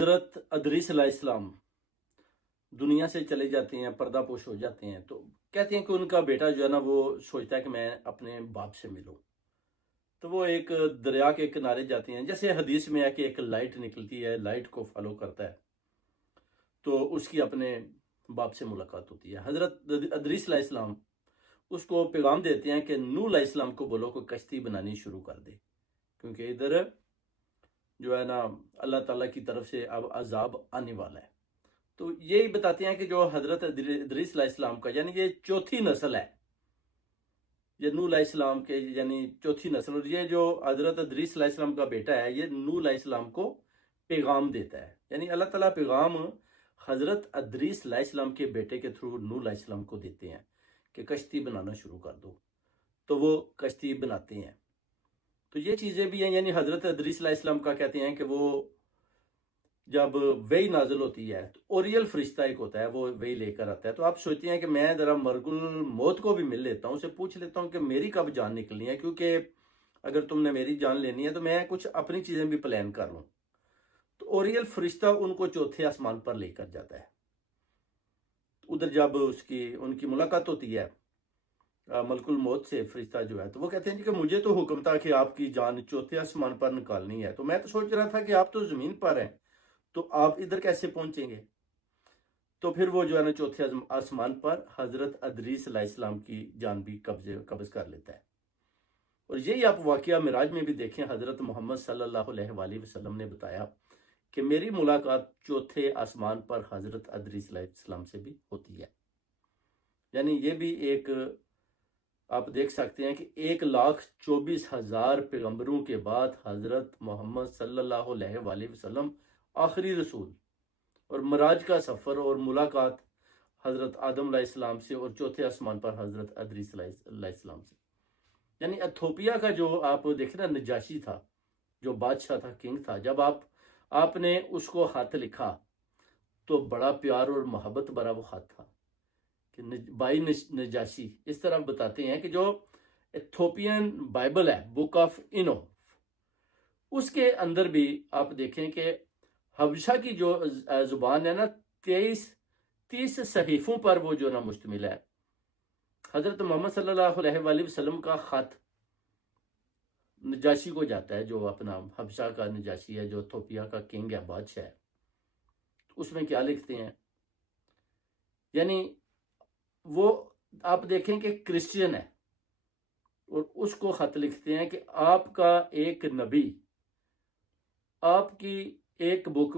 حضرت ادریس علیہ السلام دنیا سے چلے جاتے ہیں، پردہ پوش ہو جاتے ہیں، تو کہتے ہیں کہ ان کا بیٹا جو ہے نا وہ سوچتا ہے کہ میں اپنے باپ سے ملوں، تو وہ ایک دریا کے کنارے جاتے ہیں. جیسے حدیث میں ہے کہ ایک لائٹ نکلتی ہے، لائٹ کو فالو کرتا ہے تو اس کی اپنے باپ سے ملاقات ہوتی ہے. حضرت ادریس علیہ السلام اس کو پیغام دیتے ہیں کہ نوح علیہ السلام کو بولو کہ کشتی بنانی شروع کر دے، کیونکہ ادھر جو ہے نا اللہ تعالیٰ کی طرف سے اب عذاب آنے والا ہے. تو یہی بتاتے ہیں کہ جو حضرت ادریس علیہ السلام کا یعنی یہ چوتھی نسل ہے، یہ نوح علیہ السلام کے یعنی چوتھی نسل، اور یہ جو حضرت ادریس علیہ السلام کا بیٹا ہے یہ نوح علیہ السلام کو پیغام دیتا ہے. یعنی اللہ تعالیٰ پیغام حضرت ادریس علیہ السلام کے بیٹے کے تھرو نوح علیہ السلام کو دیتے ہیں کہ کشتی بنانا شروع کر دو، تو وہ کشتی بناتے ہیں. تو یہ چیزیں بھی ہیں. یعنی حضرت ادریس علیہ السلام کا کہتے ہیں کہ وہ جب وحی نازل ہوتی ہے تو اوریل فرشتہ ایک ہوتا ہے، وہ وحی لے کر آتا ہے. تو آپ سوچتے ہیں کہ میں ذرا مرگ الموت کو بھی مل لیتا ہوں، اسے پوچھ لیتا ہوں کہ میری کب جان نکلنی ہے، کیونکہ اگر تم نے میری جان لینی ہے تو میں کچھ اپنی چیزیں بھی پلان کر لوں. تو اوریل فرشتہ ان کو چوتھے آسمان پر لے کر جاتا ہے. ادھر جب ان کی ملاقات ہوتی ہے ملک الموت سے فرشتہ جو ہے، تو وہ کہتے ہیں کہ مجھے تو حکم تھا کہ آپ کی جان چوتھے آسمان پر نکالنی ہے، تو میں تو سوچ رہا تھا کہ آپ تو زمین پر ہیں، تو آپ ادھر کیسے پہنچیں گے؟ تو پھر وہ جو ہے نا چوتھے آسمان پر حضرت ادریس علیہ السلام کی جان بھی قبض کر لیتا ہے. اور یہی آپ واقعہ معراج میں بھی دیکھیں، حضرت محمد صلی اللہ علیہ وآلہ وسلم نے بتایا کہ میری ملاقات چوتھے آسمان پر حضرت ادریس علیہ السلام سے بھی ہوتی ہے. یعنی یہ بھی ایک آپ دیکھ سکتے ہیں کہ 1,24,000 پیغمبروں کے بعد حضرت محمد صلی اللہ علیہ وآلہ وسلم آخری رسول، اور معراج کا سفر اور ملاقات حضرت آدم علیہ السلام سے، اور چوتھے آسمان پر حضرت ادریس علیہ السلام سے. یعنی ایتھوپیا کا جو آپ دیکھیں نا نجاشی تھا، جو بادشاہ تھا، کنگ تھا، جب آپ نے اس کو خط لکھا تو بڑا پیار اور محبت بھرا وہ خط تھا کہ بائی نجاشی. اس طرح بتاتے ہیں کہ جو ایتھوپین بائبل ہے، بک آف انو، اس کے اندر بھی آپ دیکھیں کہ حبشہ کی جو زبان ہے نا 30 صحیفوں پر وہ جو نا مشتمل ہے. حضرت محمد صلی اللہ علیہ وآلہ وسلم کا خط نجاشی کو جاتا ہے، جو اپنا حبشہ کا نجاشی ہے، جو ایتھوپیا کا کنگ ہے، بادشاہ ہے. اس میں کیا لکھتے ہیں؟ یعنی وہ آپ دیکھیں کہ کرسچین ہے، اور اس کو خط لکھتے ہیں کہ آپ کا ایک نبی آپ کی ایک بک